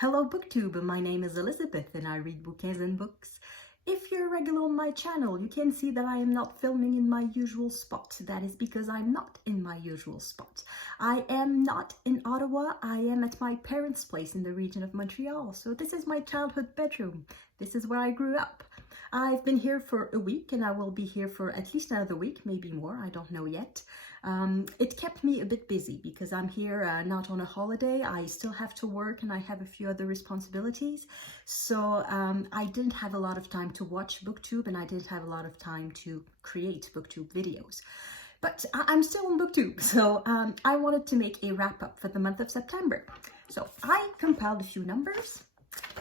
Hello Booktube, my name is Elizabeth and I read bouquins and books. If you're regular on my channel, you can see that I am not filming in my usual spot. That is because I'm not in my usual spot. I am not in Ottawa, I am at my parents' place in the region of Montreal. So this is my childhood bedroom. This is where I grew up. I've been here for a week and I will be here for at least another week, maybe more, I don't know yet. It kept me a bit busy because I'm here not on a holiday. I still have to work and I have a few other responsibilities. So I didn't have a lot of time to watch Booktube and I didn't have a lot of time to create Booktube videos. But I'm still on Booktube, so I wanted to make a wrap up for the month of September. So I compiled a few numbers.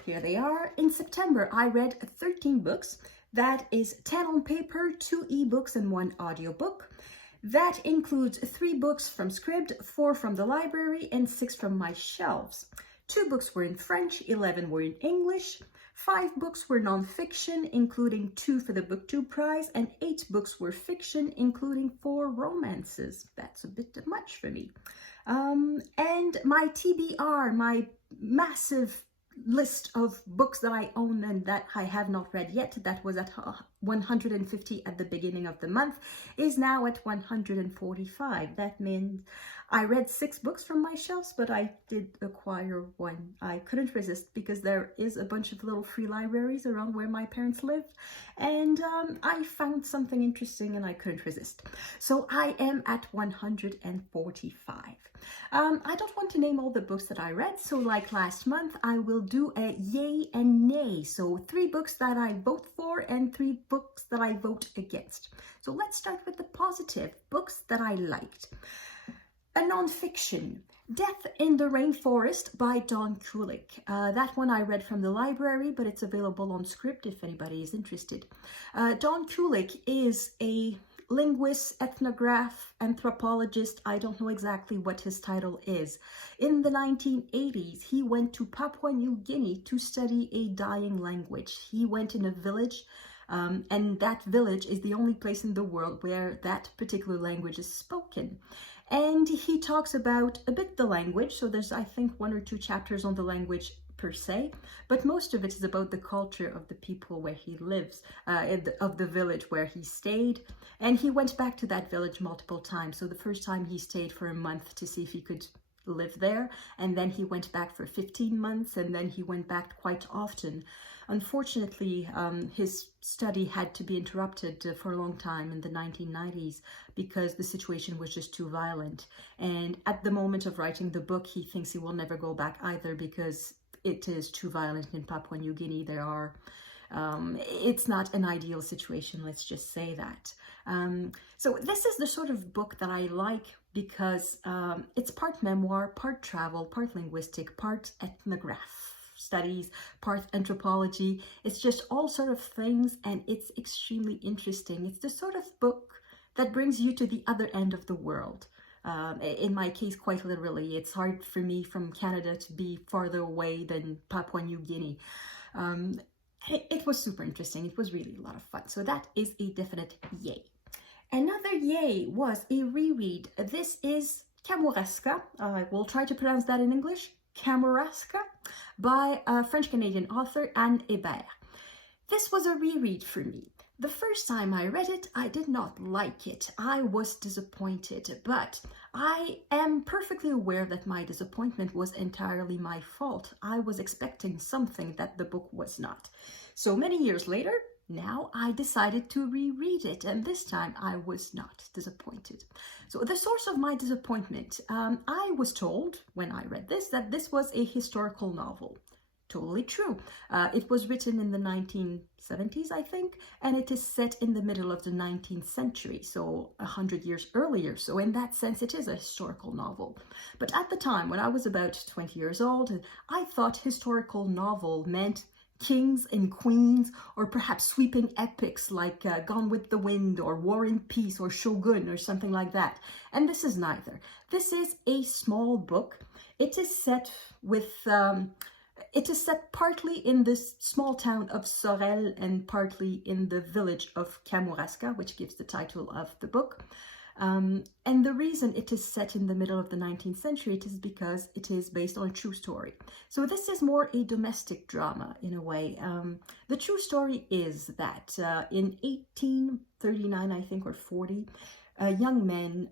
Here they are. In September, I read 13 books. That is 10 on paper, 2 ebooks and 1 audiobook. That includes 3 books from Scribd, 4 from the library, and 6 from my shelves. 2 books were in French, 11 were in English. 5 books were non-fiction, including 2 for the Booktube Prize, and 8 books were fiction, including 4 romances. That's a bit much for me. And my TBR, my massive list of books that I own and that I have not read yet, that was at 150 at the beginning of the month, is now at 145. That means I read 6 books from my shelves, but I did acquire 1. I couldn't resist because there is a bunch of little free libraries around where my parents live, and I found something interesting and I couldn't resist. So I am at 145. I don't want to name all the books that I read, so like last month, I will do a yay and nay. So 3 books that I vote for and 3 books that I vote against. So let's start with the positive books that I liked. A non-fiction, Death in the Rainforest by Kulick. That one I read from the library, but it's available on Scribd if anybody is interested. Kulick is a linguist, ethnograph, anthropologist. I don't know exactly what his title is. In the 1980s, he went to Papua New Guinea to study a dying language. He went in a village, and that village is the only place in the world where that particular language is spoken. And he talks about a bit the language. So there's, I think, 1 or 2 chapters on the language per se, but most of it is about the culture of the people where he lives, of the village where he stayed. And he went back to that village multiple times. So the first time he stayed for a month to see if he could live there, and then he went back for 15 months, and then he went back quite often. Unfortunately, his study had to be interrupted for a long time in the 1990s because the situation was just too violent. And at the moment of writing the book, he thinks he will never go back either because it is too violent in Papua New Guinea. There are, it's not an ideal situation, let's just say that. So this is the sort of book that I like because it's part memoir, part travel, part linguistic, part ethnograph studies, part anthropology. It's just all sort of things, and it's extremely interesting. It's the sort of book that brings you to the other end of the world. In my case, quite literally. It's hard for me from Canada to be farther away than Papua New Guinea. It was super interesting. It was really a lot of fun. So that is a definite yay. Another yay was a reread. This is Kamouraska. I will try to pronounce that in English. Kamouraska by a French-Canadian author, Hébert. This was a reread for me. The first time I read it, I did not like it. I was disappointed, but I am perfectly aware that my disappointment was entirely my fault. I was expecting something that the book was not. So many years later, now I decided to reread it, and this time I was not disappointed. So the source of my disappointment, I was told when I read this that this was a historical novel. Totally true. It was written in the 1970s, I think, and it is set in the middle of the 19th century, so 100 years earlier. So in that sense, it is a historical novel. But at the time, when I was about 20 years old, I thought historical novel meant kings and queens, or perhaps sweeping epics like Gone with the Wind or War and Peace or Shogun or something like that. And this is neither. This is a small book. It is set with... It is set partly in this small town of Sorel and partly in the village of Kamouraska, which gives the title of the book. And the reason it is set in the middle of the 19th century, it is because it is based on a true story. So this is more a domestic drama in a way. The true story is that in 1839, I think, or 40, a young man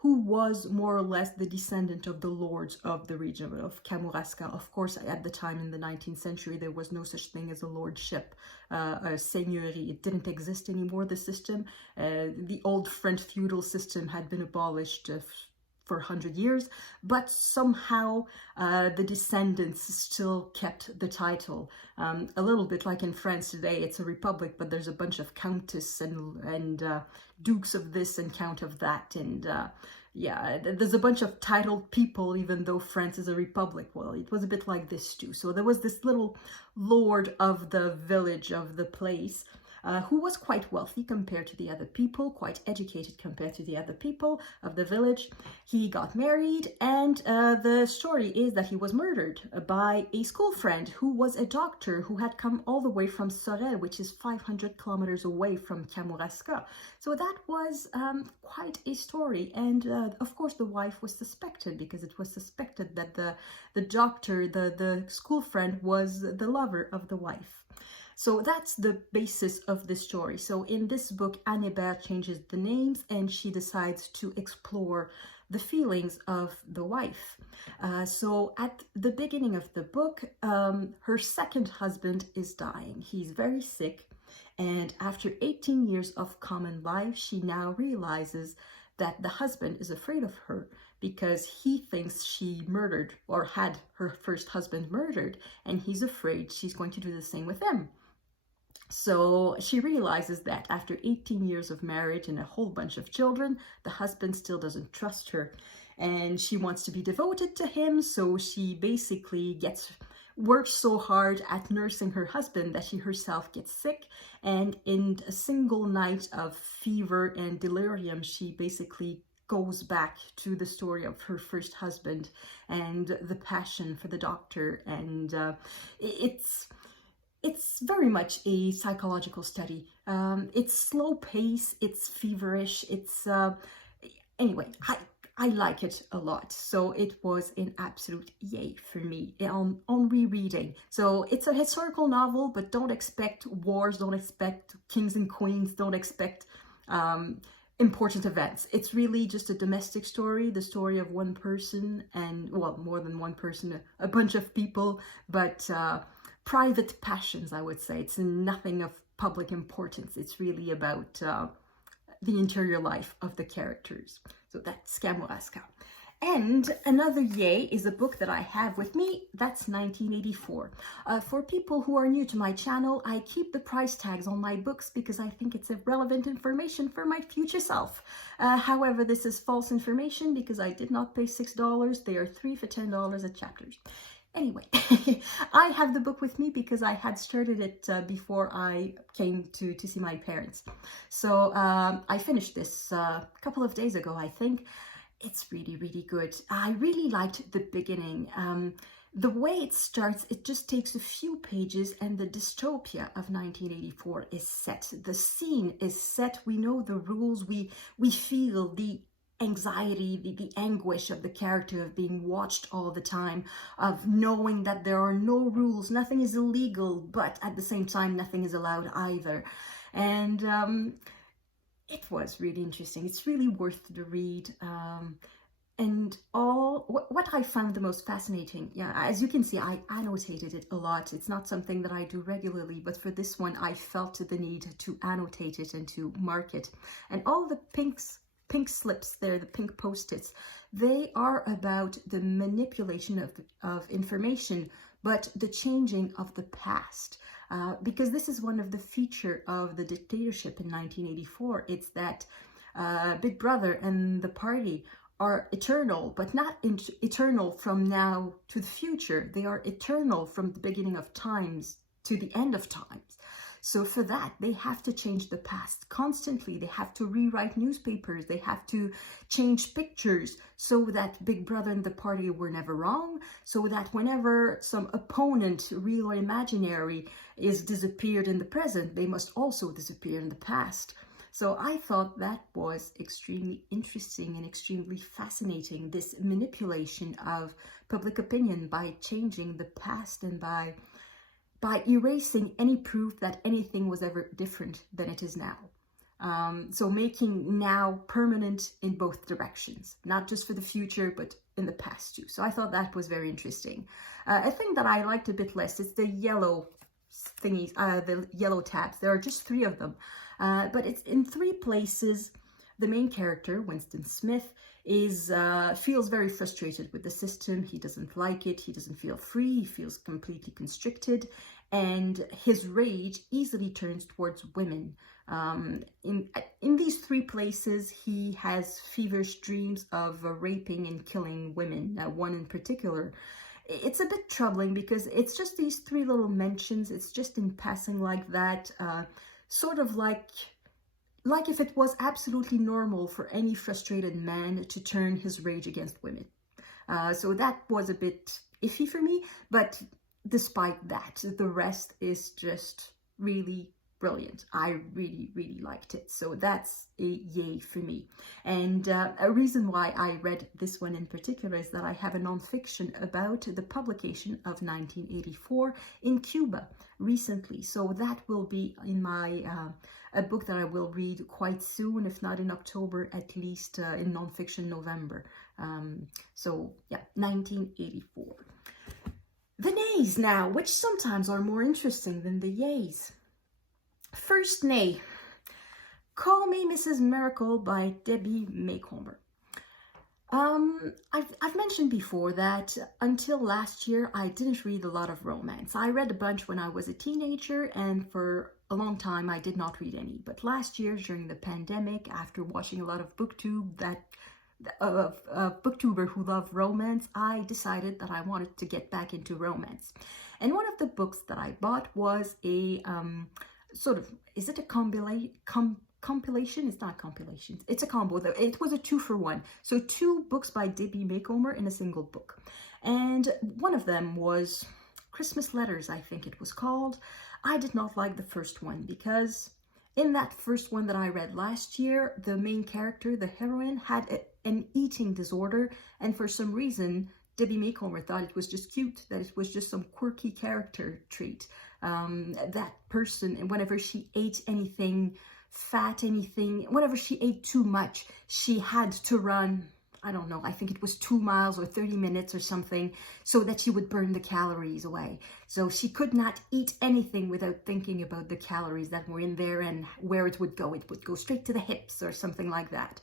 who was more or less the descendant of the lords of the region of Kamouraska. Of course, at the time in the 19th century, there was no such thing as a lordship, a seigneurie. It didn't exist anymore, the system. The old French feudal system had been abolished for 100 years, but somehow the descendants still kept the title. A little bit like in France today, it's a republic, but there's a bunch of countess and dukes of this and count of that, and yeah, there's a bunch of titled people, even though France is a republic. Well, it was a bit like this too. So there was this little lord of the village, of the place, who was quite wealthy compared to the other people, quite educated compared to the other people of the village. He got married, and the story is that he was murdered by a school friend who was a doctor who had come all the way from Toren, which is 500 kilometers away from Kamouraska. So that was quite a story, and of course the wife was suspected, because it was suspected that the doctor, the school friend, was the lover of the wife. So that's the basis of the story. So in this book, Hébert changes the names, and she decides to explore the feelings of the wife. So at the beginning of the book, her second husband is dying. He's very sick, and after 18 years of common life, she now realizes that the husband is afraid of her because he thinks she murdered or had her first husband murdered, and he's afraid she's going to do the same with him. So she realizes that after 18 years of marriage and a whole bunch of children, the husband still doesn't trust her, and she wants to be devoted to him. So she basically works so hard at nursing her husband that she herself gets sick, and in a single night of fever and delirium, she basically goes back to the story of her first husband and the passion for the doctor, and it's very much a psychological study. It's slow pace, it's feverish, it's anyway, I like it a lot. So it was an absolute yay for me on rereading. So it's a historical novel, but don't expect wars, don't expect kings and queens, don't expect important events. It's really just a domestic story, the story of one person, and well, more than one person, a bunch of people, but private passions, I would say. It's nothing of public importance. It's really about the interior life of the characters. So that's Kamouraska. And another yay is a book that I have with me. That's 1984. For people who are new to my channel, I keep the price tags on my books because I think it's relevant information for my future self. However, this is false information because I did not pay $6. They are $3 for $10 at Chapters. Anyway, I have the book with me because I had started it before I came to see my parents. So I finished this a couple of days ago, I think. It's really, really good. I really liked the beginning. The way it starts, it just takes a few pages and the dystopia of 1984 is set. The scene is set. We know the rules. We feel the anxiety, the anguish of the character of being watched all the time, of knowing that there are no rules, nothing is illegal, but at the same time, nothing is allowed either. And it was really interesting. It's really worth the read. And what I found the most fascinating, yeah, as you can see, I annotated it a lot. It's not something that I do regularly, but for this one, I felt the need to annotate it and to mark it. And all the pink slips there, the pink post-its, they are about the manipulation of information, but the changing of the past. Because this is one of the features of the dictatorship in 1984. It's that Big Brother and the party are eternal, but not eternal from now to the future. They are eternal from the beginning of times to the end of times. So for that, they have to change the past constantly. They have to rewrite newspapers. They have to change pictures so that Big Brother and the party were never wrong. So that whenever some opponent, real or imaginary, is disappeared in the present, they must also disappear in the past. So I thought that was extremely interesting and extremely fascinating, this manipulation of public opinion by changing the past and by erasing any proof that anything was ever different than it is now. So making now permanent in both directions, not just for the future, but in the past too. So I thought that was very interesting. A thing that I liked a bit less is the yellow thingies, the yellow tabs. There are just 3 of them, but it's in 3 places. The main character, Winston Smith, feels very frustrated with the system. He doesn't like it. He doesn't feel free. He feels completely constricted, and his rage easily turns towards women. In these 3 places, he has feverish dreams of raping and killing women. One in particular. It's a bit troubling because it's just these 3 little mentions. It's just in passing like that, sort of like if it was absolutely normal for any frustrated man to turn his rage against women. So that was a bit iffy for me, but despite that, the rest is just really brilliant. I really, really liked it. So that's a yay for me. And a reason why I read this one in particular is that I have a nonfiction about the publication of 1984 in Cuba recently. So that will be in my a book that I will read quite soon, if not in October, at least in nonfiction November. So yeah, 1984. The nays now, which sometimes are more interesting than the yays. First nay, Call Me Mrs. Miracle by Debbie Macomber. I've mentioned before that until last year, I didn't read a lot of romance. I read a bunch when I was a teenager, and for a long time, I did not read any. But last year, during the pandemic, after watching a lot of Booktube, booktuber who love romance, I decided that I wanted to get back into romance. And one of the books that I bought was a sort of, is it a compilation? It's not compilation. It's a combo. It was a 2-for-1. So 2 books by Debbie Macomber in a single book. And one of them was Christmas Letters, I think it was called. I did not like the first one because in that first one that I read last year, the main character, the heroine, had an eating disorder. And for some reason, Debbie Macomber thought it was just cute, that it was just some quirky character trait. That person, whenever she ate anything fat, whenever she ate too much, she had to run, I don't know, I think it was 2 miles or 30 minutes or something, so that she would burn the calories away. So she could not eat anything without thinking about the calories that were in there and where it would go. It would go straight to the hips or something like that.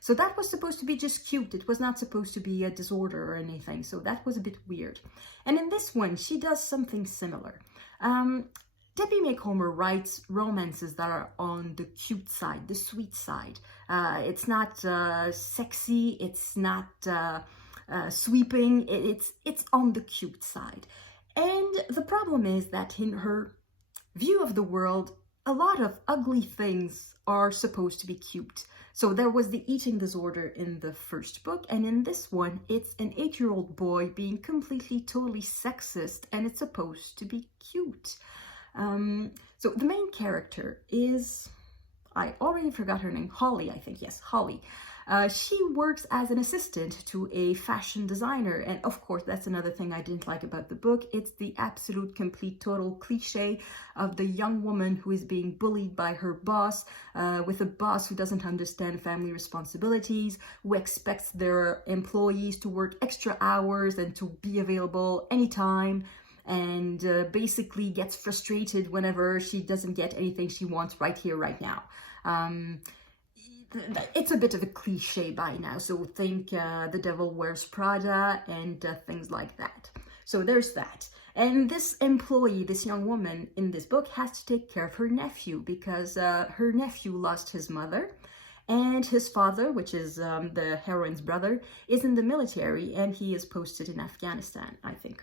So that was supposed to be just cute. It was not supposed to be a disorder or anything. So that was a bit weird. And in this one, she does something similar. Debbie Macomber writes romances that are on the cute side, the sweet side. It's not sexy. It's not sweeping. It's on the cute side. And the problem is that in her view of the world, a lot of ugly things are supposed to be cute. So there was the eating disorder in the first book, and in this one, it's an 8-year-old boy being completely, totally sexist, and it's supposed to be cute. So the main character is, I already forgot her name, Holly, I think, yes, Holly. She works as an assistant to a fashion designer, and of course that's another thing I didn't like about the book. It's the absolute, complete, total cliche of the young woman who is being bullied by her boss, with a boss who doesn't understand family responsibilities, who expects their employees to work extra hours and to be available anytime, and basically gets frustrated whenever she doesn't get anything she wants right here, right now. It's a bit of a cliche by now, so think The Devil Wears Prada and things like that. So there's that. And this employee, this young woman in this book, has to take care of her nephew because her nephew lost his mother, and his father, which is the heroine's brother, is in the military, and he is posted in Afghanistan, I think.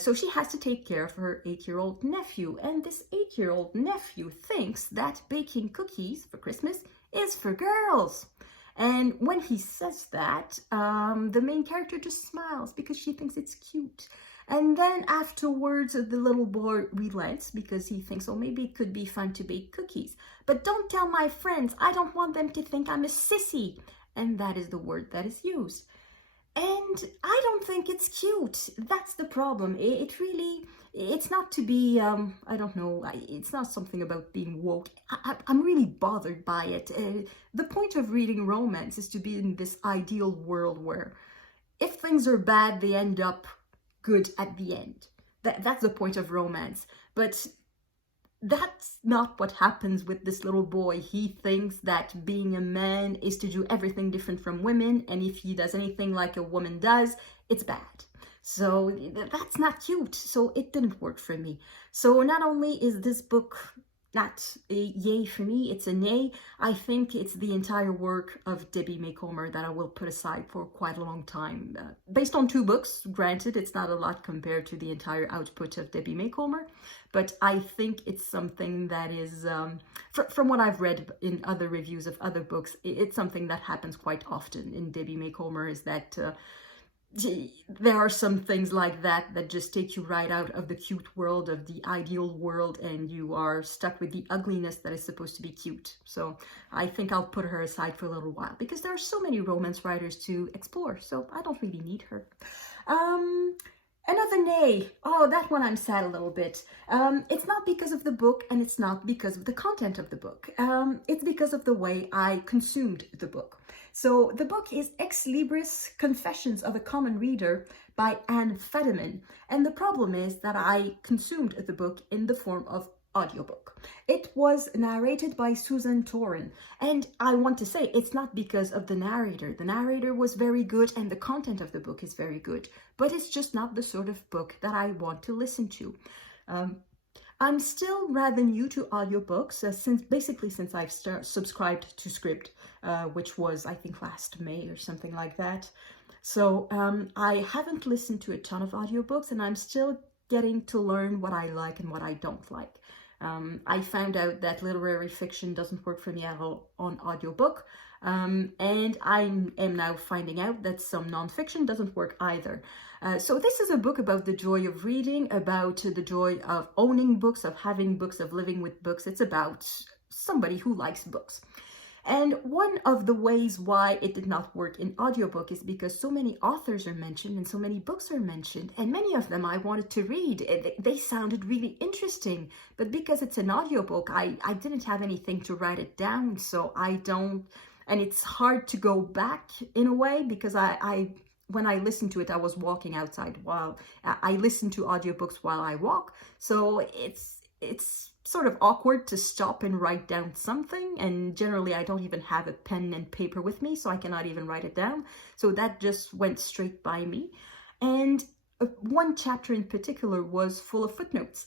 So she has to take care of her 8-year-old nephew, and this 8-year-old nephew thinks that baking cookies for Christmas is for girls. And when he says that, the main character just smiles because she thinks it's cute. And then afterwards, the little boy relents because he thinks, oh, maybe it could be fun to bake cookies. But don't tell my friends. I don't want them to think I'm a sissy. And that is the word that is used. And I don't think it's cute. That's the problem. It really, it's not to be, I don't know, it's not something about being woke. I'm really bothered by it. The point of reading romance is to be in this ideal world where if things are bad, they end up good at the end. That's the point of romance. But that's not what happens with this little boy. He thinks that being a man is to do everything different from women, and if he does anything like a woman does, it's bad. So that's not cute. So it didn't work for me. So not only is this book not a yay for me, it's a nay. I think it's the entire work of Debbie Macomber that I will put aside for quite a long time. Based on 2 books, granted, it's not a lot compared to the entire output of Debbie Macomber, but I think it's something that is, from what I've read in other reviews of other books, it's something that happens quite often in Debbie Macomber, is that there are some things like that just take you right out of the cute world, of the ideal world, and you are stuck with the ugliness that is supposed to be cute. So I think I'll put her aside for a little while because there are so many romance writers to explore, so I don't really need her. Another nay. Oh, that one I'm sad a little bit. It's not because of the book, and it's not because of the content of the book. It's because of the way I consumed the book. So the book is Ex Libris, Confessions of a Common Reader by Fadiman. And the problem is that I consumed the book in the form of audiobook. It was narrated by Suzanne Toren. And I want to say it's not because of the narrator. The narrator was very good and the content of the book is very good. But it's just not the sort of book that I want to listen to. I'm still rather new to audiobooks since I've subscribed to Script, which was, I think, last May or something like that. So I haven't listened to a ton of audiobooks, and I'm still getting to learn what I like and what I don't like. I found out that literary fiction doesn't work for me at all on audiobook, and I am now finding out that some nonfiction doesn't work either. So this is a book about the joy of reading, about the joy of owning books, of having books, of living with books. It's about somebody who likes books. And one of the ways why it did not work in audiobook is because so many authors are mentioned and so many books are mentioned, and many of them I wanted to read. They sounded really interesting, but because it's an audiobook, I didn't have anything to write it down, so I don't, and it's hard to go back in a way because when I listened to it, I was walking outside while I listen to audiobooks while I walk. So it's sort of awkward to stop and write down something. And generally, I don't even have a pen and paper with me, so I cannot even write it down. So that just went straight by me. And one chapter in particular was full of footnotes.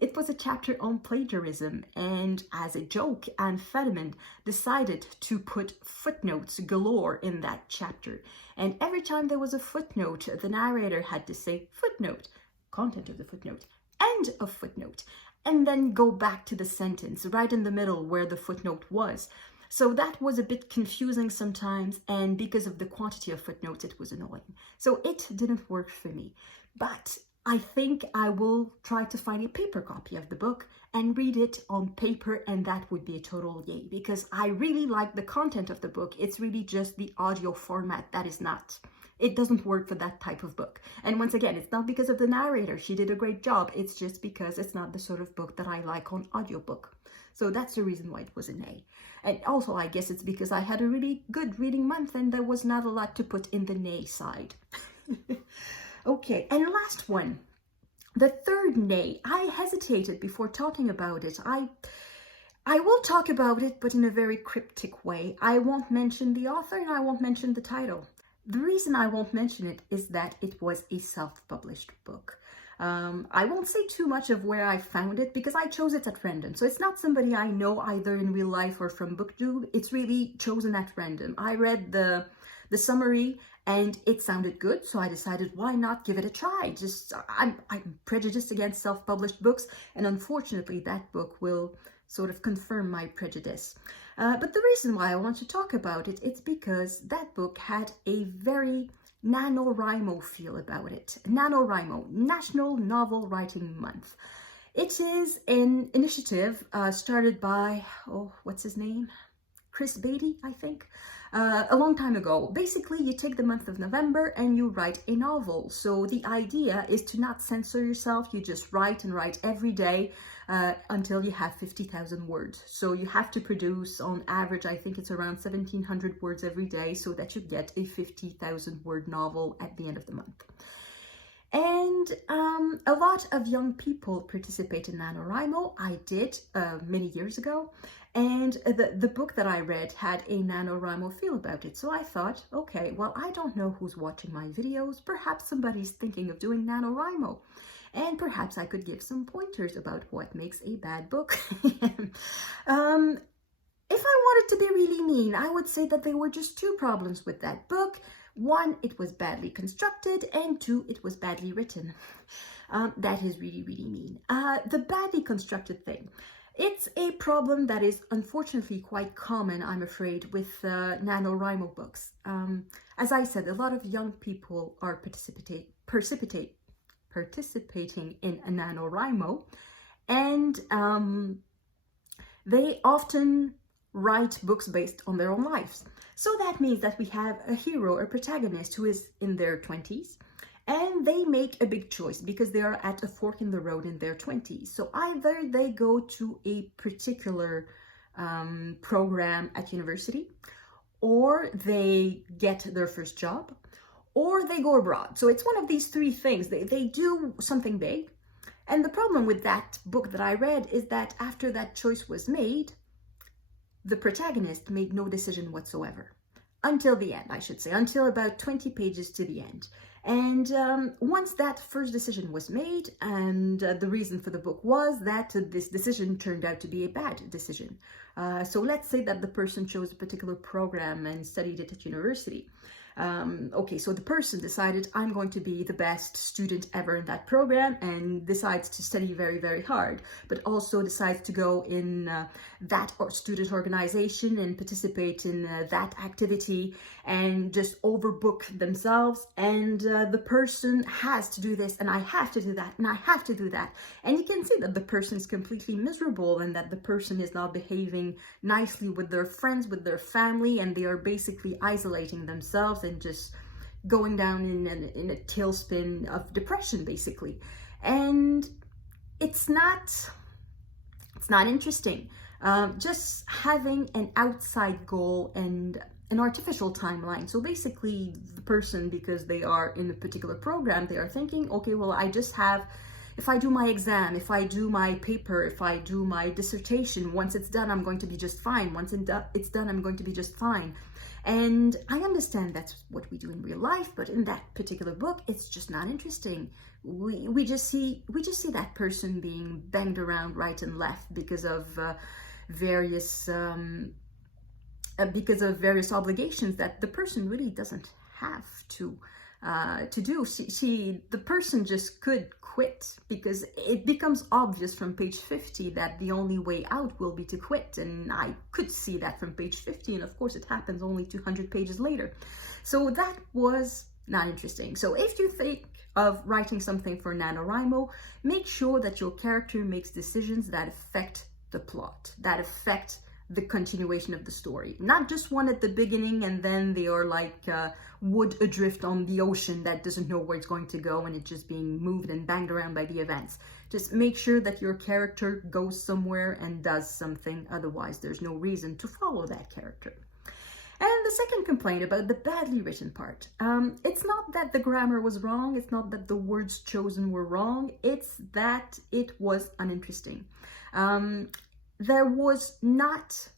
It was a chapter on plagiarism, and as a joke, Fadiman decided to put footnotes galore in that chapter. And every time there was a footnote, the narrator had to say footnote, content of the footnote, end of footnote, and then go back to the sentence right in the middle where the footnote was. So that was a bit confusing sometimes, and because of the quantity of footnotes, it was annoying. So it didn't work for me. But I think I will try to find a paper copy of the book and read it on paper, and that would be a total yay, because I really like the content of the book. It's really just the audio format that is not. It doesn't work for that type of book. And once again, it's not because of the narrator. She did a great job. It's just because it's not the sort of book that I like on audiobook. So that's the reason why it was an A. And also, I guess it's because I had a really good reading month and there was not a lot to put in the nay side. Okay, and last one. The third nay. I hesitated before talking about it. I will talk about it, but in a very cryptic way. I won't mention the author and I won't mention the title. The reason I won't mention it is that it was a self-published book. I won't say too much of where I found it because I chose it at random. So it's not somebody I know either in real life or from Booktube. It's really chosen at random. I read the summary and it sounded good, so I decided why not give it a try. I'm prejudiced against self-published books, and unfortunately that book will sort of confirm my prejudice. But the reason why I want to talk about it, it's because that book had a very NaNoWriMo feel about it? NaNoWriMo, National Novel Writing Month. It is an initiative started by, what's his name? Chris Baty, I think, a long time ago. Basically, you take the month of November and you write a novel. So the idea is to not censor yourself. You just write and write every day until you have 50,000 words. So you have to produce, on average, I think it's around 1,700 words every day, so that you get a 50,000 word novel at the end of the month. And a lot of young people participate in NaNoWriMo. I did many years ago. And the book that I read had a NaNoWriMo feel about it. So I thought, okay, well, I don't know who's watching my videos. Perhaps somebody's thinking of doing NaNoWriMo. And perhaps I could give some pointers about what makes a bad book. If I wanted to be really mean, I would say that there were just two problems with that book. One, it was badly constructed, and two, it was badly written. That is really, really mean. The badly constructed thing. It's a problem that is unfortunately quite common, I'm afraid, with NaNoWriMo books. As I said, a lot of young people are participating in a NaNoWriMo, and they often write books based on their own lives. So that means that we have a hero, a protagonist who is in their 20s, and they make a big choice because they are at a fork in the road in their 20s. So either they go to a particular program at university, or they get their first job, or they go abroad. So it's one of these three things. They do something big. And the problem with that book that I read is that after that choice was made, the protagonist made no decision whatsoever. Until the end, I should say, until about 20 pages to the end. And once that first decision was made, and the reason for the book was that this decision turned out to be a bad decision. So let's say that the person chose a particular program and studied it at university. Okay, so the person decided, I'm going to be the best student ever in that program, and decides to study very, very hard, but also decides to go in that student organization and participate in that activity and just overbook themselves. And the person has to do this, and I have to do that, and I have to do that. And you can see that the person is completely miserable, and that the person is not behaving nicely with their friends, with their family, and they are basically isolating themselves and just going down in a tailspin of depression, basically. And it's not interesting. Just having an outside goal and an artificial timeline. So basically the person, because they are in a particular program, they are thinking, okay, well, I just have, if I do my exam, if I do my paper, if I do my dissertation, once it's done, I'm going to be just fine. Once it's done, I'm going to be just fine. And I understand that's what we do in real life, but in that particular book, it's just not interesting. We just see that person being banged around right and left because of various obligations that the person really doesn't have to do. The person just could quit, because it becomes obvious from page 50 that the only way out will be to quit. And I could see that from page 50, and of course it happens only 200 pages later. So that was not interesting. So if you think of writing something for NaNoWriMo, make sure that your character makes decisions that affect the plot, that affect the continuation of the story. Not just one at the beginning and then they are like wood adrift on the ocean that doesn't know where it's going to go and it's just being moved and banged around by the events. Just make sure that your character goes somewhere and does something, otherwise there's no reason to follow that character. And the second complaint about the badly written part, it's not that the grammar was wrong, it's not that the words chosen were wrong, it's that it was uninteresting. There was not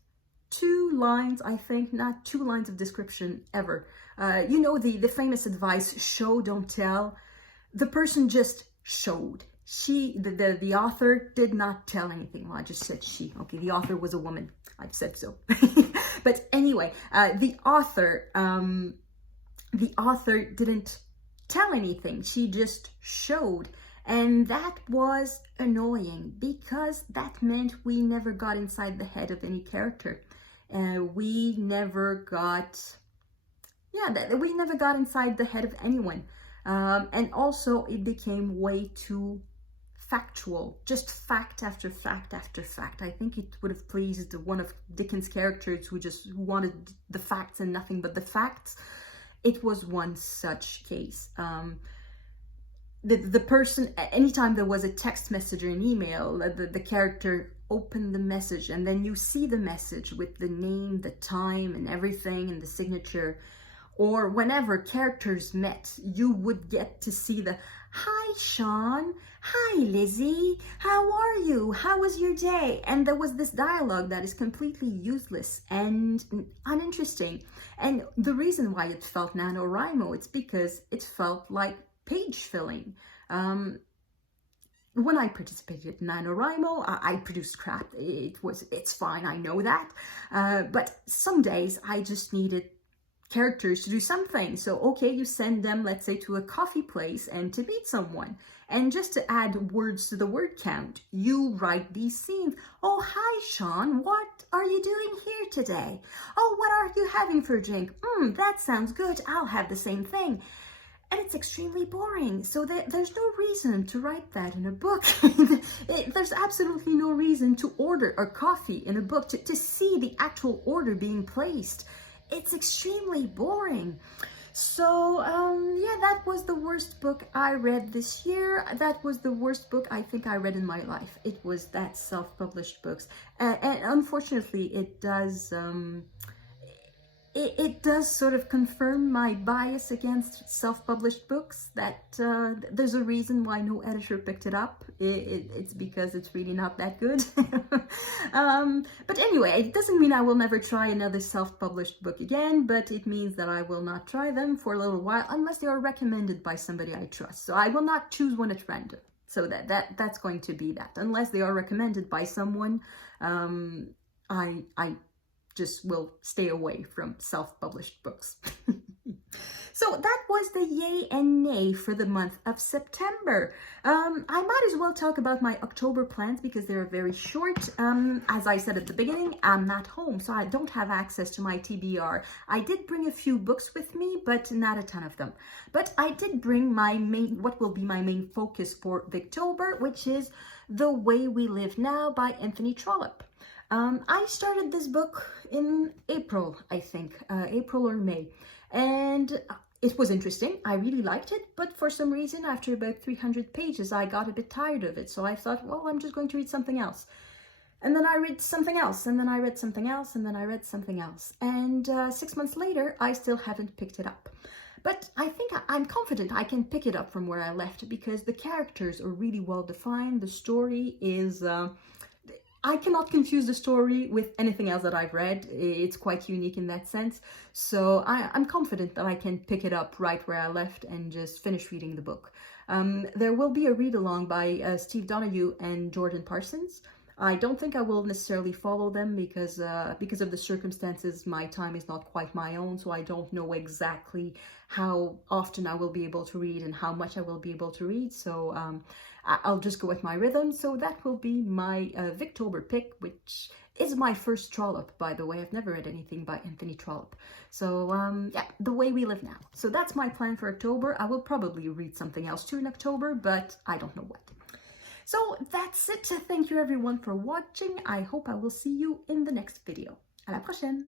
two lines, I think, not 2 lines of description ever. You know, the famous advice, show, don't tell. The person just showed. The author did not tell anything. Well, I just said she. Okay, the author was a woman. I've said so. But anyway, the author didn't tell anything. She just showed. And that was annoying, because that meant we never got inside the head of any character. We never got, yeah, we never got inside the head of anyone. And also it became way too factual, just fact after fact after fact. I think it would have pleased one of Dickens' characters who wanted the facts and nothing but the facts. It was one such case. The person, anytime there was a text message or an email, the character opened the message, and then you see the message with the name, the time, and everything, and the signature. Or whenever characters met, you would get to see the, "Hi, Sean. Hi, Lizzie. How are you? How was your day?" And there was this dialogue that is completely useless and uninteresting. And the reason why it felt Nanowrimo, it's because it felt like page filling. When I participated in Nanowrimo, I produced crap. It's fine, I know that. But some days I just needed characters to do something. So, okay, you send them, let's say, to a coffee place and to meet someone. And just to add words to the word count, you write these scenes. "Oh, hi, Sean. What are you doing here today? Oh, what are you having for a drink? That sounds good. I'll have the same thing." And it's extremely boring. So there's no reason to write that in a book. There's absolutely no reason to order a coffee in a book, to see the actual order being placed. It's extremely boring. So, yeah, that was the worst book I read this year. That was the worst book I think I read in my life. It was that self-published books. And unfortunately, it does... It does sort of confirm my bias against self-published books, that there's a reason why no editor picked it up. It's because it's really not that good. But anyway, it doesn't mean I will never try another self-published book again, but it means that I will not try them for a little while unless they are recommended by somebody I trust. So I will not choose one at random. So that's going to be that. Unless they are recommended by someone, I just will stay away from self-published books. So that was the yay and nay for the month of September. I might as well talk about my October plans because they're very short. As I said at the beginning, I'm not home, so I don't have access to my TBR. I did bring a few books with me, but not a ton of them. But I did bring what will be my main focus for Victober, which is The Way We Live Now by Anthony Trollope. I started this book in April, I think, April or May, and it was interesting. I really liked it, but for some reason, after about 300 pages, I got a bit tired of it. So I thought, well, I'm just going to read something else. And then I read something else, and then I read something else, and then I read something else. And 6 months later, I still haven't picked it up. But I think I'm confident I can pick it up from where I left because the characters are really well defined. The story is... I cannot confuse the story with anything else that I've read. It's quite unique in that sense. So I'm confident that I can pick it up right where I left and just finish reading the book. There will be a read-along by Steve Donahue and Jordan Parsons. I don't think I will necessarily follow them because of the circumstances. My time is not quite my own, so I don't know exactly how often I will be able to read and how much I will be able to read. So I'll just go with my rhythm. So that will be my Victober pick, which is my first Trollope, by the way. I've never read anything by Anthony Trollope. So yeah, The Way We Live Now. So that's my plan for October. I will probably read something else too in October, but I don't know what. So that's it. Thank you everyone for watching. I hope I will see you in the next video. À la prochaine!